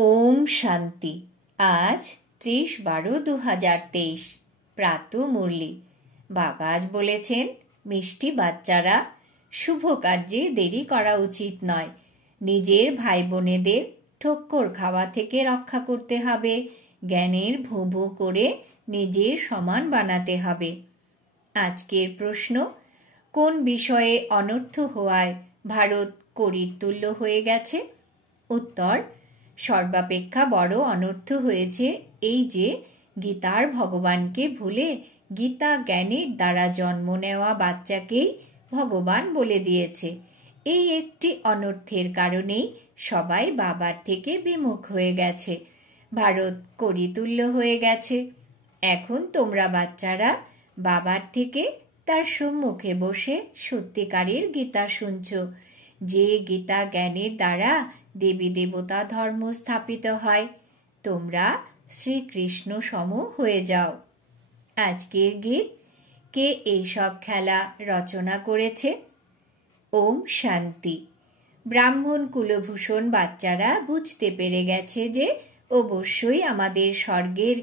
ওম শান্তি। আজ 30/12/2023 প্রাত মুরলি। বাবা আজ বলেছেন, মিষ্টি বাচ্চারা, শুভ কার্যে দেরি করা উচিত নয়। নিজের ভাই বোনেদের ঠক্কর খাওয়া থেকে রক্ষা করতে হবে। জ্ঞানের ভোঁ ভোঁ করে নিজের সমান বানাতে হবে। আজকের প্রশ্ন, কোন বিষয়ে অনর্থ হওয়ায় ভারত করির তুল্য হয়ে গেছে? উত্তর, সর্বাপেক্ষা বড় অনর্থ হয়েছে এই যে গীতার ভগবানকে ভুলে গীতা জ্ঞানের দ্বারা জন্ম নেওয়া বাচ্চাকেই ভগবান বলে দিয়েছে। এই একটি অনর্থের কারণেই সবাই বাবার থেকে বিমুখ হয়ে গেছে। ভারত করিতুল্য হয়ে গেছে। এখন তোমরা বাচ্চারা বাবার থেকে তার সম্মুখে বসে সত্যিকারের গীতা শুনছ, যে গীতা জ্ঞানের দ্বারা দেবী দেবতা ধর্ম স্থাপিত হয়। তোমরা শ্রীকৃষ্ণ সম হয়ে যাও। আজকের গীত কে এইসব খেলা রচনা করেছে? ওম শান্তি। ব্রাহ্মণ কুলভূষণ বাচ্চারা বুঝতে পেরে গেছে যে অবশ্যই আমাদের স্বর্গের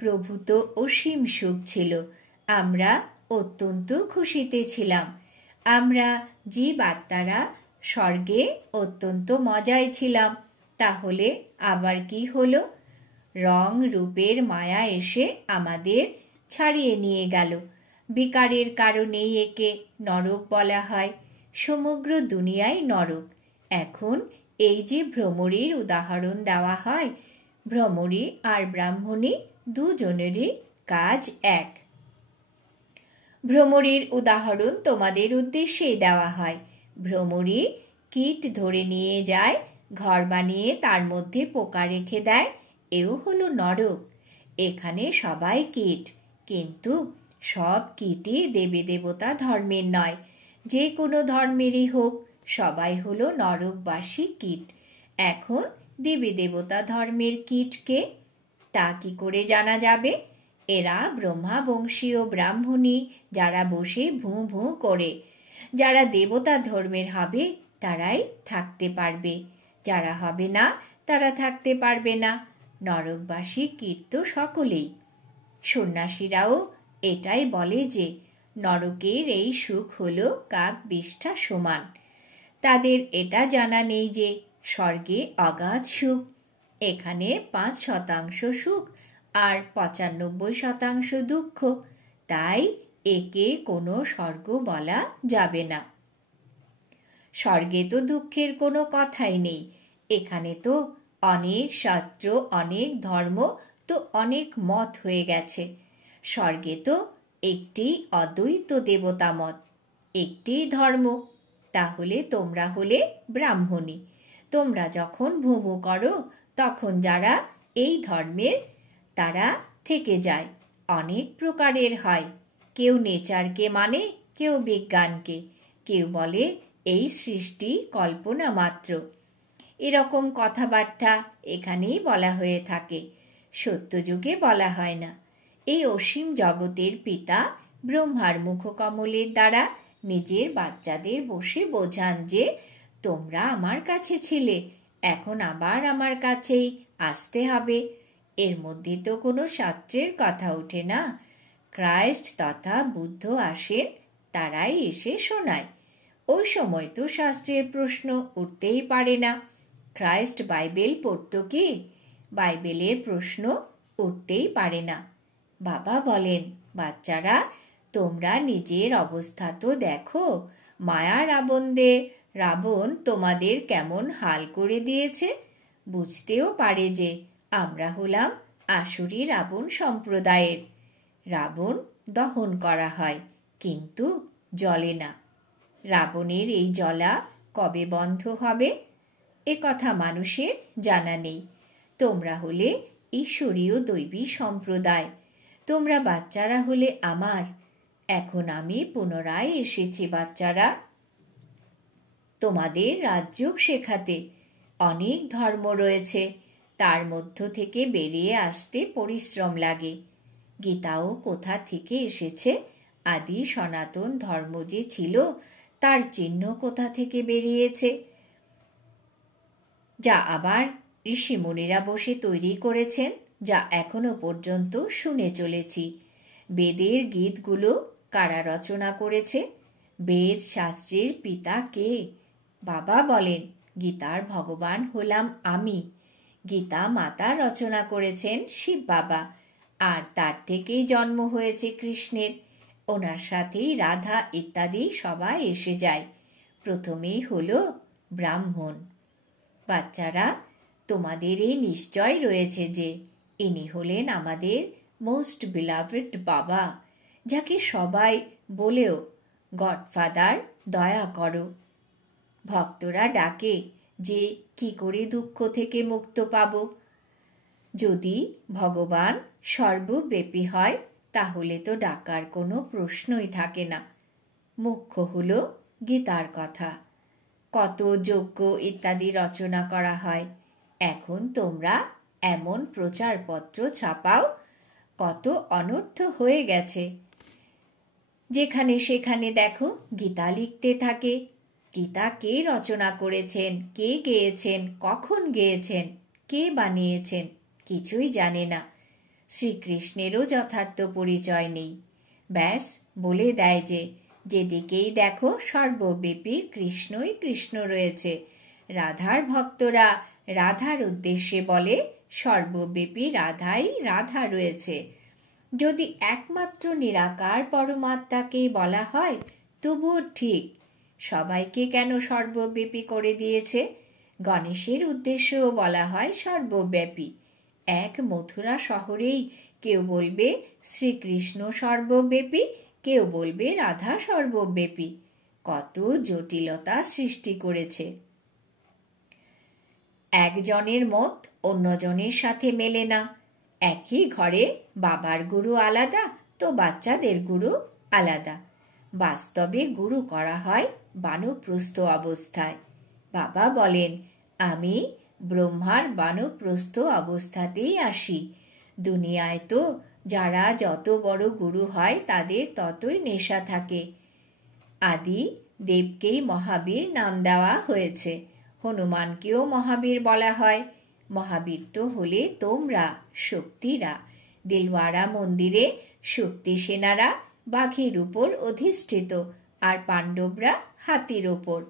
প্রভূত অসীম সুখ ছিল। আমরা অত্যন্ত খুশিতে ছিলাম। আমরা জীব আত্মারা স্বর্গে অত্যন্ত মজায় ছিলাম। তাহলে আবার কি হলো? রং রূপের মায়া এসে আমাদের ছাড়িয়ে নিয়ে গেল। বিকারের কারণেই একে নরক বলা হয়। সমগ্র দুনিয়ায় নরক। এখন এই যে ভ্রমরীর উদাহরণ দেওয়া হয়, ভ্রমরী আর ব্রাহ্মণী দুজনেরই কাজ এক। ভ্রমরীর উদাহরণ তোমাদের উদ্দেশ্যেই দেওয়া হয়। ভ্রমরী কীট ধরে নিয়ে যায়, ঘর বানিয়ে তার মধ্যে পোকা রেখে দেয়। এও হলো নরক। এখানে সবাই কীট, কিন্তু সব কীটই দেবী দেবতা ধর্মের নয়। যে কোনো ধর্মেরই হোক, সবাই হলো নরকবাসী কীট। এখন দেবী দেবতা ধর্মের কীটকে তা কি করে জানা যাবে? এরা ব্রহ্মা বংশীয় ব্রাহ্মণী, যারা বসে ভুঁ ভুঁ করে। যারা দেবতা ধর্মের হবে তারাই থাকতে পারবে, যারা হবে না তারা থাকতে পারবে না। নরকবাসী কীট তো সকলেই। সন্ন্যাসীরাও এটাই বলে যে নরকের এই সুখ হলো কাক বিষ্ঠা সমান। তাদের এটা জানা নেই যে স্বর্গে অগাধ সুখ। এখানে 5% সুখ আর 95% দুঃখ। তাই একে কোনো স্বর্গ বলা যাবে না। স্বর্গে তো দুঃখের কোনো কথাই নেই। এখানে তো অনেক শাস্ত্র, অনেক ধর্ম, তো অনেক মত হয়ে গেছে। স্বর্গে তো একটি অদ্বৈত দেবতা মত, একটি ধর্ম। তাহলে তোমরা হলে ব্রাহ্মণী। তোমরা যখন ভুঁ করো তখন যারা এই ধর্মের তারা থেকে যায়। অনেক প্রকারের হয়। কেউ নেচারকে মানে, কেউ বিজ্ঞানকে, কেউ বলে এই সৃষ্টি কল্পনা মাত্র। এরকম কথাবার্তা এখানেই বলা হয়ে থাকে, সত্যযুগে বলা হয় না। এই অসীম জগতের পিতা ব্রহ্মার মুখকমলের দ্বারা নিজের বাচ্চাদের বসে বোঝান যে তোমরা আমার কাছে ছিলে, এখন আবার আমার কাছেই আসতে হবে। এর মধ্যে তো কোনো শাস্ত্রের কথা ওঠে না। খ্রাইস্ট তথা বুদ্ধ আসেন, তারাই এসে শোনায়। ওই সময় তো শাস্ত্রের প্রশ্ন উঠতেই পারে না। খ্রাইস্ট বাইবেল পড়ত কি? বাইবেলের প্রশ্ন উঠতেই পারে না। বাবা বলেন, বাচ্চারা, তোমরা নিজের অবস্থা তো দেখো। মায়ার রাবণ তোমাদের কেমন হাল করে দিয়েছে। বুঝতেও পারে যে আমরা হলাম আসুরি রাবণ সম্প্রদায়ের। রাবণ দহন করা হয়, কিন্তু জ্বলে না। রাবণের এই জ্বলা কবে বন্ধ হবে এ কথা মানুষের জানা নেই। তোমরা হলে ঈশ্বরীয় দৈবী সম্প্রদায়। তোমরা বাচ্চারা হলে আমার। এখন আমি পুনরায় এসেছি বাচ্চারা, তোমাদের রাজযোগ শেখাতে। অনেক ধর্ম রয়েছে, তার মধ্য থেকে বেরিয়ে আসতে পরিশ্রম লাগে। গীতাও কোথা থেকে এসেছে? আদি সনাতন ধর্ম যে ছিল তার চিহ্ন কোথা থেকে বেরিয়েছে, যা আবার ঋষিমুনিরা বসে তৈরি করেছেন, যা এখনো পর্যন্ত শুনে চলেছি। বেদের গীতগুলো কারা রচনা করেছে? বেদ শাস্ত্রের পিতা কে? বাবা বলেন, গীতার ভগবান হলাম আমি। গীতা মাতা রচনা করেছেন শিব বাবা, আর তার থেকেই জন্ম হয়েছে কৃষ্ণের। ওনার সাথেই রাধা ইত্যাদি সবাই এসে যায়। প্রথমেই হলো ব্রাহ্মণ। বাচ্চারা, তোমাদের এই নিশ্চয় রয়েছে যে ইনি হলেন আমাদের মোস্ট বিলাভেড বাবা, যাকে সবাই বলেও গডফাদার, দয়া করো। ভক্তরা ডাকে যে কি করে দুঃখ থেকে মুক্ত পাব। যদি ভগবান সর্বব্যাপী হয় তাহলে তো ডাকার কোনো প্রশ্নই থাকে না। মুখ্য হলো গীতার কথা। কত যজ্ঞ ইত্যাদি রচনা করা হয়। এখন তোমরা এমন প্রচারপত্র ছাপাও, কত অনর্থ হয়ে গেছে। যেখানে সেখানে দেখো গীতা লিখতে থাকে। গীতা কে রচনা করেছেন, কে গেয়েছেন, কখন গেয়েছেন, কে বানিয়েছেন, কিছুই জানে না। শ্রীকৃষ্ণেরও যথার্থ পরিচয় নেই। ব্যাস বলে দেয় যে যেদিকেই দেখো সর্বব্যাপী কৃষ্ণই কৃষ্ণ রয়েছে। রাধার ভক্তরা রাধার উদ্দেশ্যে বলে সর্বব্যাপী রাধাই রাধা রয়েছে। যদি একমাত্র নিরাকার পরমাত্মাকেই বলা হয় তবুও ঠিক। সবাইকে কেন সর্বব্যাপী করে দিয়েছে? গণেশের উদ্দেশ্যেও বলা হয় সর্বব্যাপী। এক মথুরা শহরেই কেউ বলবে শ্রীকৃষ্ণ সর্বব্যাপী, কেউ বলবে রাধা সর্বব্যাপী। কত জটিলতা সৃষ্টি করেছে। একজনের মত অন্যজনের সাথে মেলে না। একই ঘরে বাবার গুরু আলাদা তো বাচ্চাদের গুরু আলাদা। বাস্তবে গুরু করা হয় বানপ্রস্থ অবস্থায়। বাবা বলেন, আমি ব্রহ্মার বানপ্রস্থ অবস্থাতেই আসি। দুনিয়ায় তো যারা যত বড় গুরু হয় তাদের ততই নেশা থাকে। আদি দেবকেই মহাবীর নাম দেওয়া হয়েছে। হনুমানকেও মহাবীর বলা হয়। মহাবীর তো হলে তোমরা, শক্তিরা। দিলওয়ারা মন্দিরে শক্তি সেনারা বাঘের উপর অধিষ্ঠিত, আর পাণ্ডবরা হাতির ওপর।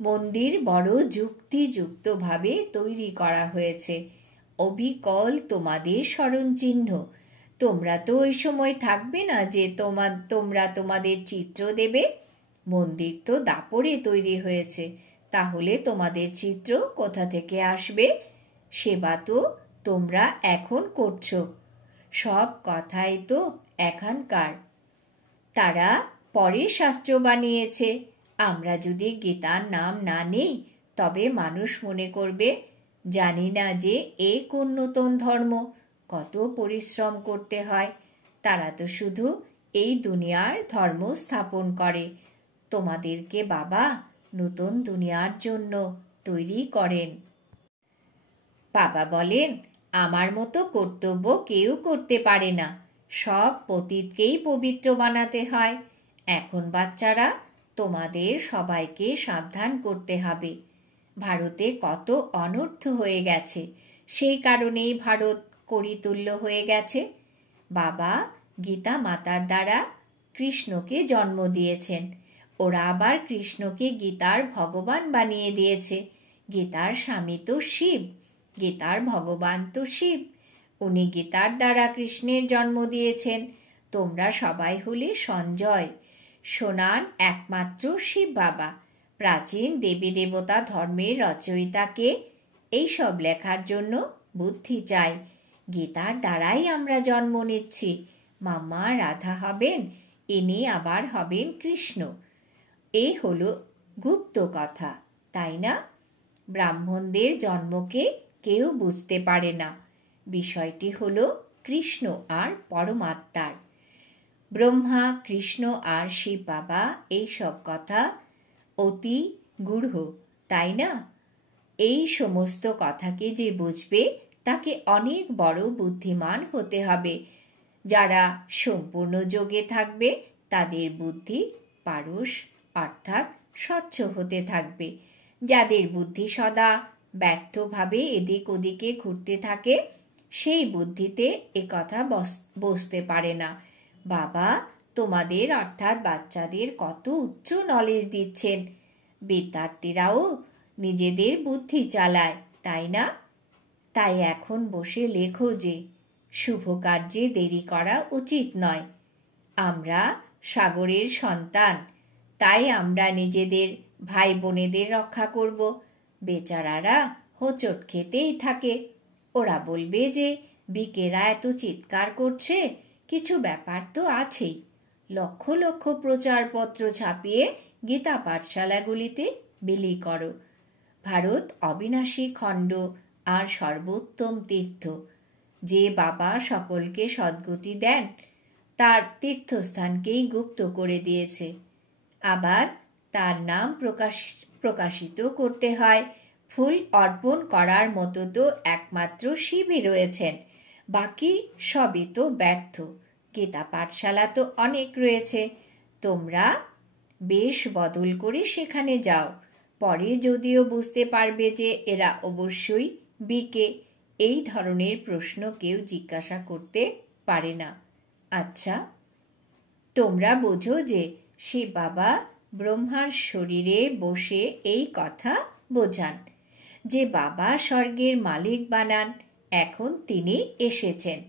মন্দির বড় যুক্তিযুক্তভাবে তৈরি করা হয়েছে। অবিকল তোমাদের স্মরণ চিহ্ন। তোমরা তো ওই সময় থাকবে না যে তোমরা তোমাদের চিত্র দেবে। মন্দির তো দাপরে তৈরি হয়েছে, তাহলে তোমাদের চিত্র কোথা থেকে আসবে? সেবা তো তোমরা এখন করছো। সব কথাই তো এখানকার। তারা পরে শাস্ত্র বানিয়েছে। আমরা যদি গীতার নাম না নেই তবে মানুষ মনে করবে জানি না যে এ কোন নতুন ধর্ম, কত পরিশ্রম করতে হয়। তারা তো শুধু এই দুনিয়ার ধর্ম স্থাপন করে। তোমাদেরকে বাবা নতুন দুনিয়ার জন্য তৈরি করেন। বাবা বলেন, আমার মতো কর্তব্য কেউ করতে পারে না। সব পতিতকেই পবিত্র বানাতে হয়। এখন বাচ্চারা, তোমাদের সবাইকে সাবধান করতে হবে। ভারতে কত অনর্থ হয়ে গেছে, সেই কারণেই ভারত করিতুল্য হয়ে গেছে। বাবা গীতা মাতার দ্বারা কৃষ্ণকে জন্ম দিয়েছেন। ওরা আবার কৃষ্ণকে গীতার ভগবান বানিয়ে দিয়েছে। গীতার স্বামী তো শিব, গীতার ভগবান তো শিব। উনি গীতার দ্বারা কৃষ্ণের জন্ম দিয়েছেন। তোমরা সবাই হলে সঞ্জয়। সোনান একমাত্র শিব বাবা। প্রাচীন দেবী দেবতা ধর্মের রচয়িতাকে এইসব লেখার জন্য বুদ্ধি চাই। গীতার দ্বারাই আমরা জন্ম নিচ্ছি। মাম্মা রাধা হবেন, ইনি আবার হবেন কৃষ্ণ। এই হলো গুপ্ত কথা, তাই না? ব্রাহ্মণদের জন্মকে কেউ বুঝতে পারে না। বিষয়টি হলো কৃষ্ণ আর পরমাত্মার। ব্রহ্মা, কৃষ্ণ আর শিব বাবা এইসব কথা অতি গূঢ়, তাই না? এই সমস্ত কথাকে যে বুঝবে তাকে অনেক বড় বুদ্ধিমান হতে হবে। যারা সম্পূর্ণ যোগে থাকবে তাদের বুদ্ধি পারস অর্থাৎ স্বচ্ছ হতে থাকবে। যাদের বুদ্ধি সদা ব্যর্থভাবে এদিক ওদিকে ঘুরতে থাকে, সেই বুদ্ধিতে কথা বসতে পারে না। বাবা তোমাদের অর্থাৎ বাচ্চাদের কত উচ্চ নলেজ দিচ্ছেন, বিদ্যার্থীরাও নিজেদের বুদ্ধি চালায়, তাই না? তাই এখন বসে লেখো যে শুভ কার্যে দেরি করা উচিত নয়। আমরা সাগরের সন্তান, তাই আমরা নিজেদের ভাই বোনেদের রক্ষা করব। বেচারারা হোঁচট খেতেই থাকে। ওরা বলবে যে বিকেরা এত চিৎকার করছে, কিছু ব্যাপার তো আছেই। লক্ষ লক্ষ প্রচারপত্র ছাপিয়ে গীতা পাঠশালাগুলিতে বিলি করো। ভারত অবিনাশী খণ্ড আর সর্বোত্তম তীর্থ। যে বাবা সকলকে সদ্গতি দেন, তার তীর্থস্থানকেই গুপ্ত করে দিয়েছে। আবার তার নাম প্রকাশিত করতে হয়। ফুল অর্পণ করার মতো তো একমাত্র শিবই রয়েছেন, বাকি সবই তো ব্যর্থ। গীতা পাঠশালা তো অনেক রয়েছে, তোমরা বেশ বদল করে সেখানে যাও। পরে যদিও বুঝতে পারবে যে এরা অবশ্যই বিকে, এই ধরনের প্রশ্ন কেউ জিজ্ঞাসা করতে পারে না। আচ্ছা, তোমরা বোঝো যে শিব বাবা ব্রহ্মার শরীরে বসে এই কথা বোঝান যে বাবা স্বর্গের মালিক বানান। এখন তিনি এসেছেন,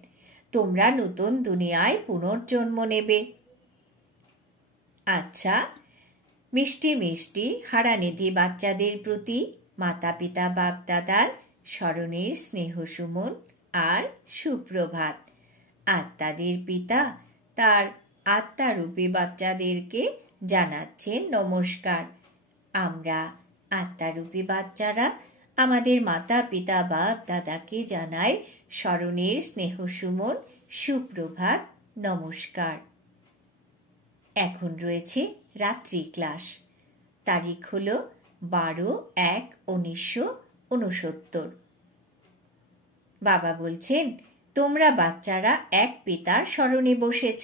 তোমরা নতুন দুনিয়ায় পুনর্জন্ম নেবে। আচ্ছা, মিষ্টি মিষ্টি হারানিধি বাচ্চাদের প্রতি মাতা পিতা বাপ দাদার স্মরণের স্নেহ সুমন আর সুপ্রভাত। আত্মাদের পিতা তার আত্মারূপী বাচ্চাদেরকে জানাচ্ছেন নমস্কার। আমরা আত্মারূপী বাচ্চারা আমাদের মাতা পিতা বাপ দাদাকে জানাই স্মরণের স্নেহ সুমন, সুপ্রভাত, নমস্কার। এখন রয়েছে রাত্রি ক্লাস। তারিখ হল 12/1/1969। বাবা বলছেন, তোমরা বাচ্চারা এক পিতার স্মরণে বসেছ।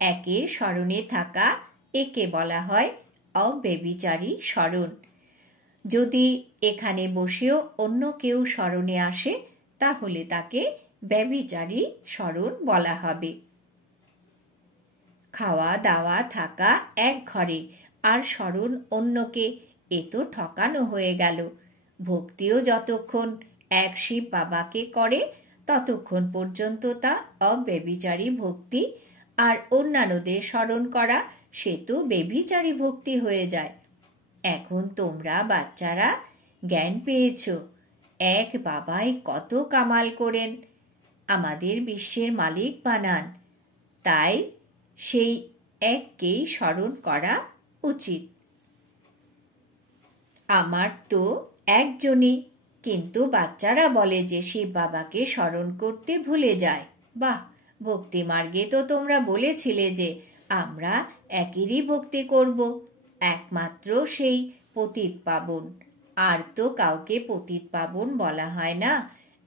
একের স্মরণে থাকা একে বলা হয় অব্যভিচারী স্মরণ। যদি এখানে বসেও অন্য কেউ স্মরণে আসে, তাহলে তাকে ব্যভিচারী স্মরণ বলা হবে। খাওয়া দাওয়া থাকা এক ঘরে আর স্মরণ অন্যকে, এ তো ঠকানো হয়ে গেল। ভক্তিও যতক্ষণ এক শিব বাবাকে করে ততক্ষণ পর্যন্ত তা অব্যভিচারী ভক্তি, আর অন্যান্যদের স্মরণ করা সে তো ব্যভিচারী ভক্তি হয়ে যায়। এখন তোমরা বাচ্চারা জ্ঞান পেয়েছ, এক বাবাই কত কামাল করেন, আমাদের বিশ্বের মালিক বানান, তাই সেই এককেই স্মরণ করা উচিত। আমার তো একজনই, কিন্তু বাচ্চারা বলে যে শিব বাবাকে স্মরণ করতে ভুলে যায়। বাহ, ভক্তি মার্গে তো তোমরা বলেছিলে যে আমরা একেরই ভক্তি করব, একমাত্র সেই পতিত পাবন। আর তো কাউকে পতিত পাবন বলা হয় না,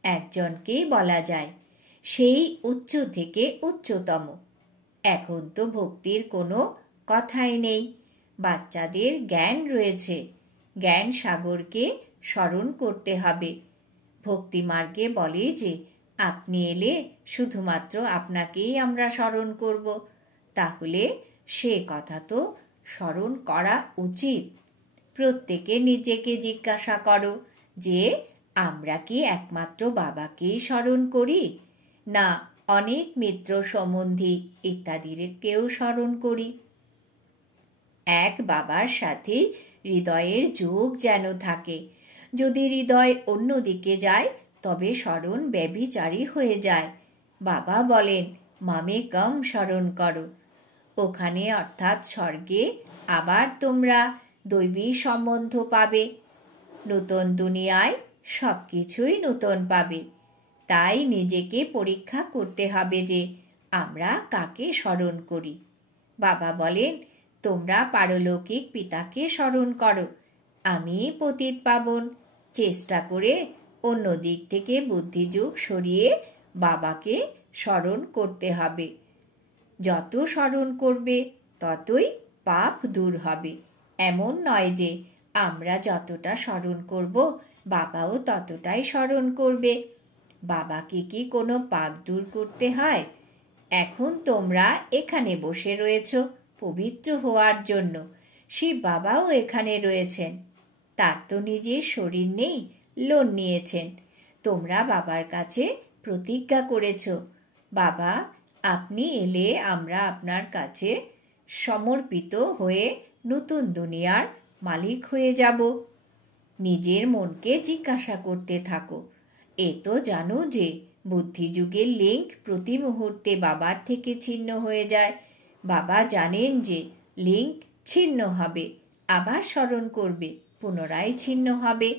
একজনকেই বলা যায়, সেই উচ্চ থেকে উচ্চতম। এখন তো ভক্তির কোনো কথাই নেই, বাচ্চাদের জ্ঞান রয়েছে, জ্ঞান সাগরকে স্মরণ করতে হবে। ভক্তি মার্গে বলে যে আপনি এলে শুধুমাত্র আপনাকেই আমরা স্মরণ করব, তাহলে সে কথা তো স্মরণ করা উচিত। প্রত্যেকে নিজেকে জিজ্ঞাসা করো যে আমরা কি একমাত্র বাবাকেই স্মরণ করি, না অনেক মিত্র সম্বন্ধী ইত্যাদিকেও স্মরণ করি? এক বাবার সাথে হৃদয়ের যোগ যেন থাকে। যদি হৃদয় অন্যদিকে যায় তবে স্মরণ ব্যভিচারী হয়ে যায়। বাবা বলেন মামে কম স্মরণ করো। ওখানে অর্থাৎ স্বর্গে আবার তোমরা দৈবী সম্বন্ধ পাবে। নতুন দুনিয়ায় সব কিছুই নতুন পাবে। তাই নিজেকে পরীক্ষা করতে হবে যে আমরা কাকে স্মরণ করি। বাবা বলেন তোমরা পারলৌকিক পিতাকে স্মরণ করো, আমি পতিত পাবন। চেষ্টা করে অন্য দিক থেকে বুদ্ধিযোগ সরিয়ে বাবাকে স্মরণ করতে হবে। যত স্মরণ করবে ততই পাপ দূর হবে। এমন নয় যে আমরা যতটা স্মরণ করব বাবাও ততটাই স্মরণ করবে। বাবাকে কি কোনো পাপ দূর করতে হয়? এখন তোমরা এখানে বসে রয়েছ পবিত্র হওয়ার জন্য। শিব বাবাও এখানে রয়েছেন। তার তো নিজের শরীর নেই, লোন নিয়েছেন। তোমরা বাবার কাছে প্রতিজ্ঞা করেছ, বাবা আপনি এলে আমরা আপনার কাছে সমর্পিত হয়ে নতুন দুনিয়ার মালিক হয়ে যাব। নিজের মনকে জিজ্ঞাসা করতে থাকো। এ তো জানো যে বুদ্ধিযুগের লিঙ্ক প্রতি মুহূর্তে বাবার থেকে ছিন্ন হয়ে যায়। বাবা জানেন যে লিঙ্ক ছিন্ন হবে, আবার স্মরণ করবে, পুনরায় ছিন্ন হবে।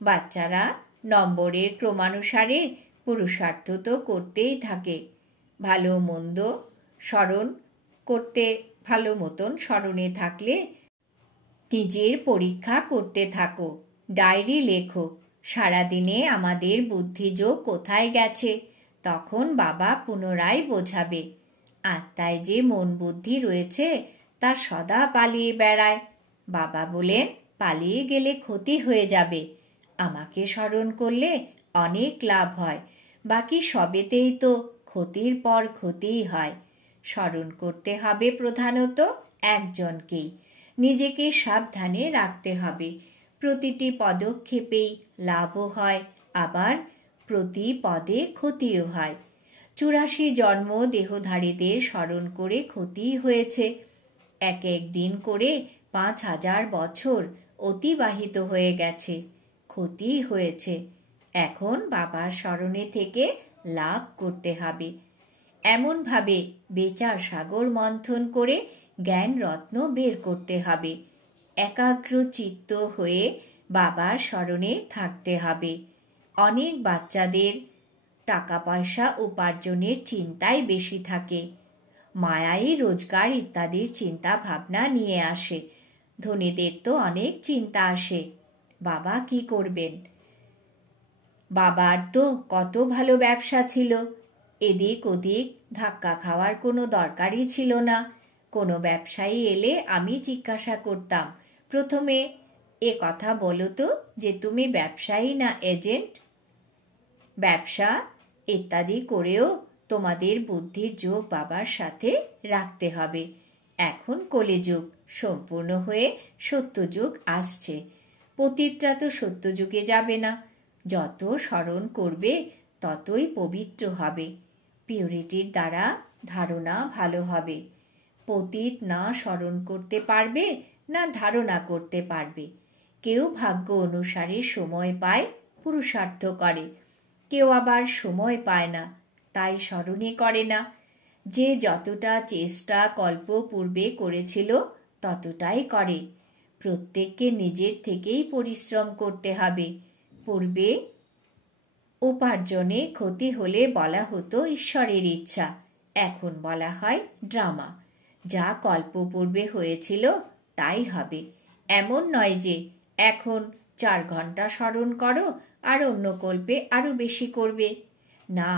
বাচ্চারা নম্বরের ক্রমানুসারে পুরুষার্থ তো করতেই থাকে। ভালো মন্দ স্মরণ করতে, ভালো মতন স্মরণে থাকলে নিজের পরীক্ষা করতে থাকো। ডায়েরি লেখো, সারাদিনে আমাদের বুদ্ধিযোগ কোথায় গেছে। তখন বাবা পুনরায় বোঝাবে। আত্মায় যে মন বুদ্ধি রয়েছে তা সদা পালিয়ে বেড়ায়। বাবা বলেন, পালিয়ে গেলে ক্ষতি হয়ে যাবে। আমাকে স্মরণ করলে অনেক লাভ হয়। বাকি সবেতেই তো ক্ষতির পর ক্ষতিই হয়। স্মরণ করতে হবে প্রধানত একজনকেই। নিজেকে সাবধানে রাখতে হবে। প্রতিটি পদক্ষেপেই লাভও হয়, আবার প্রতি পদে ক্ষতিও হয়। 84 জন্ম দেহধারীদের স্মরণ করে ক্ষতি হয়েছে। এক এক দিন করে 5000 বছর অতিবাহিত হয়ে গেছে, ক্ষতি হয়েছে। এখন বাবার স্মরণে থেকে লাভ করতে হবে। এমনভাবে বেচার সাগর মন্থন করে জ্ঞান রত্ন বের করতে হবে। একাগ্র চিত্ত হয়ে বাবার স্মরণে থাকতে হবে। অনেক বাচ্চাদের টাকা পয়সা উপার্জনের চিন্তাই বেশি থাকে। মায়াই রোজগার ইত্যাদির চিন্তা ভাবনা নিয়ে আসে। ধনীদের তো অনেক চিন্তা আসে, বাবা কি করবেন। বাবার তো কত ভালো ব্যবসা ছিল, এদিক ওদিক ধাক্কা খাওয়ার কোনো দরকারই ছিল না। কোনো ব্যবসায়ী এলে আমি জিজ্ঞাসা করতাম, প্রথমে এ কথা বলো তো যে তুমি ব্যবসায়ী না এজেন্ট। ব্যবসা ইত্যাদি করেও তোমাদের বুদ্ধির যোগ বাবার সাথে রাখতে হবে। এখন কলিযুগ সম্পূর্ণ হয়ে সত্যযুগ আসছে। পতিতরা তো সত্যযুগে যাবে না। যত স্মরণ করবে ততই পবিত্র হবে। পিউরিটির দ্বারা ধারণা ভালো হবে। পতিত না স্মরণ করতে পারবে না ধারণা করতে পারবে। কেউ ভাগ্য অনুসারে সময় পায়, পুরুষার্থ করে। কেউ আবার সময় পায় না, তাই স্মরণই করে না। যে যতটা চেষ্টা কল্প পূর্বে করেছিল ততটাই করে। প্রত্যেককে নিজের থেকেই পরিশ্রম করতে হবে। পূর্বে উপার্জনে ক্ষতি হলে বলা হতো ঈশ্বরের ইচ্ছা, এখন বলা হয় ড্রামা। যা কল্পপূর্বে হয়েছিল তাই হবে। এমন নয় যে এখন 4 ঘন্টা স্মরণ করো আর অন্য কল্পে আরো বেশি করবে। না,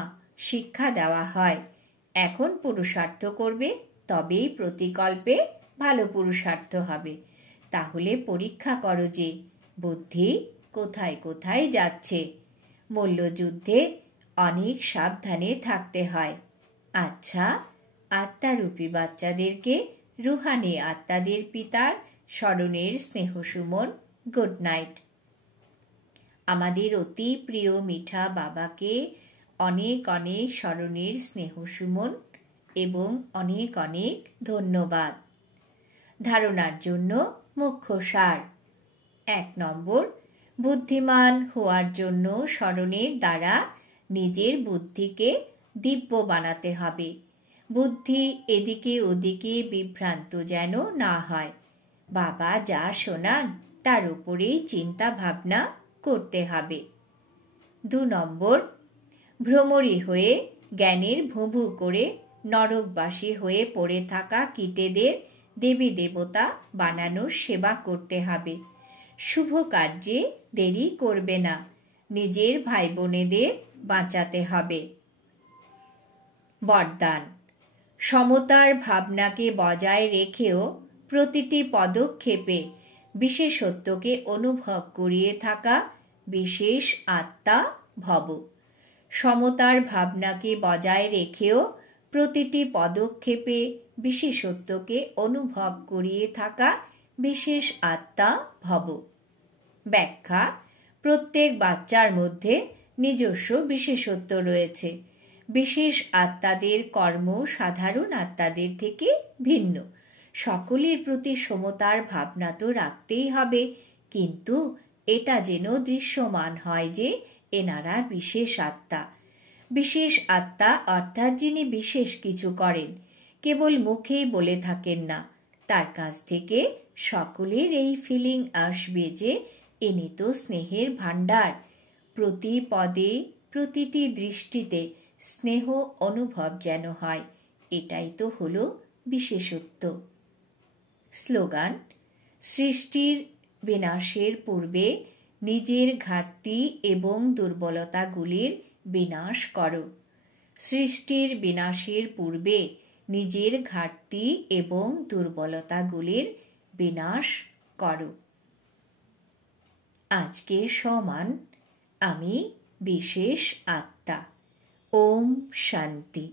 শিক্ষা দেওয়া হয় এখন পুরুষার্থ করবে, তবেই প্রতিকল্পে ভালো পুরুষার্থ হবে। তাহলে পরীক্ষা করো যে বুদ্ধি কোথায় কোথায় যাচ্ছে। মল্লযুদ্ধে অনেক সাবধানে থাকতে হয়। আচ্ছা, আত্মারূপী বাচ্চাদেরকে রুহানি আত্মাদের পিতার স্মরণের স্নেহ সুমন গুড নাইট। আমাদের অতি প্রিয় মিঠা বাবাকে অনেক অনেক স্মরণের স্নেহ সুমন এবং অনেক অনেক ধন্যবাদ। ধারণার জন্য মুখ্য সার। 1 নম্বর, বুদ্ধিমান হওয়ার জন্য স্মরণের দ্বারা নিজের বুদ্ধিকে দিব্য বানাতে হবে। বুদ্ধি এদিকে ওদিকে বিভ্রান্ত যেন না হয়। বাবা যা শোনান তার উপরেই চিন্তা ভাবনা করতে হবে। 2 নম্বর, ভ্রমরী হয়ে জ্ঞানের ভুভু করে নরকবাসী হয়ে পড়ে থাকা কীটেদের দেবী দেবতা বানানোর সেবা করতে হবে। শুভ কার্যে দেরি করবে না। নিজের ভাই বোনেদের বাঁচাতে হবে। বরদান, সমতার ভাবনাকে বজায় রেখেও প্রতিটি পদক্ষেপে বিশেষত্বকে অনুভব করিয়ে থাকা, বিশেষ আত্মা ভব। সমতার ভাবনাকে বজায় রেখেও প্রতিটি পদক্ষেপে বিশেষত্বকে অনুভব করিয়ে থাকা বিশেষ আত্মা ভব। ব্যাখ্যা: প্রত্যেক বাচ্চার মধ্যে নিজস্ব বিশেষত্ব রয়েছে। বিশেষ আত্মাদের কর্ম সাধারণ আত্মাদের থেকে ভিন্ন। সকলের প্রতি সমতার ভাবনা তো রাখতেই হবে, কিন্তু এটা যেন দৃশ্যমান হয় যে এনারা বিশেষ আত্মা। বিশেষ আত্মা অর্থাৎ যিনি বিশেষ কিছু করেন, কেবল মুখেই বলে থাকেন না। তার কাছ থেকে সকলের এই ফিলিং আসবে যে ইনি তো স্নেহের ভাণ্ডার। প্রতি পদে, প্রতিটি দৃষ্টিতে স্নেহ অনুভব যেন হয়। এটাই তো হলো বিশেষত্ব। স্লোগান: সৃষ্টির বিনাশের পূর্বে নিজের ঘাটতি এবং দুর্বলতাগুলির বিনাশ করো। সৃষ্টির বিনাশের পূর্বে নিজের ঘাটতি এবং দুর্বলতাগুলির বিনাশ করো। আজকে সমান আমি বিশেষ আত্মা। ওম শান্তি।